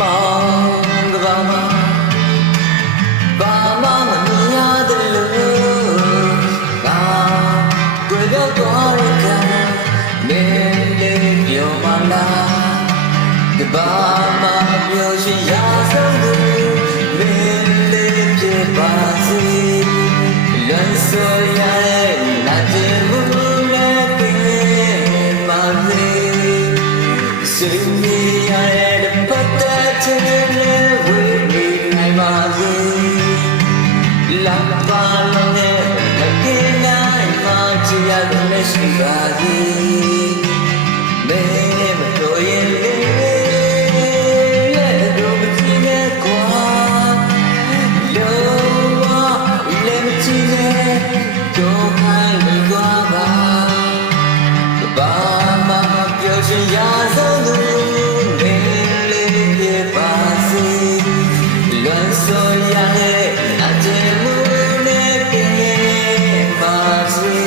မောင်ကဘာမှာဘာမှမမြင်ရတယ်လို့ငါတွေ့တော့တော့ကမင်းလေးပြောမလားကဘာမှမပြောချင်ရဆုံးသူမင်းလေးဖြစ်ပါစေလွန်ဆိုရတဲ့နာကျင်မှုနဲ့ကင်းပါစေစိတ်မြည်ရတဲ့ပတ်သက်ခြင်းနဲ့ဝေးနေနိုင်ပါစေလာပါလို့နဲ့ကင်းနိုင်မှကြည်ရတဲ့ရှိပါစေမင်းနဲ့မတော်ရင်ရာဆုံးသူမင်းလေးဖြစ်ပါစေလွန်ဆိုရတဲ့အကျဉ်းမှုနဲ့ကင်းပါစေ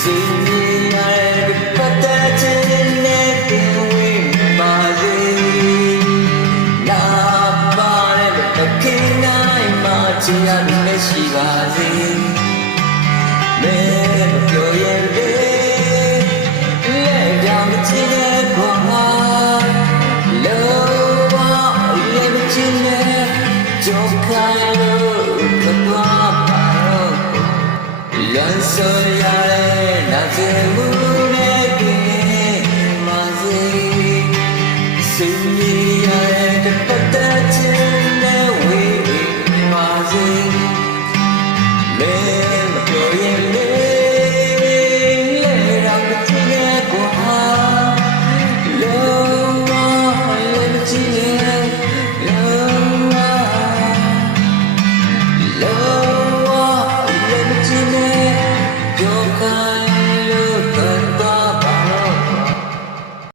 စိတ်မြည်ရတဲ့ပတ်သက်ခြင်းနဲ့ကင်းဝေးပါစေနာပါတဲ့ကင်းနိုင်မှချင်ရတဲ့ရှိပါစေမင်းမပြောရင်လွန်ဆိုရတဲ့နောက်ကျမှုနဲ့ကင်းပါစေစိတ်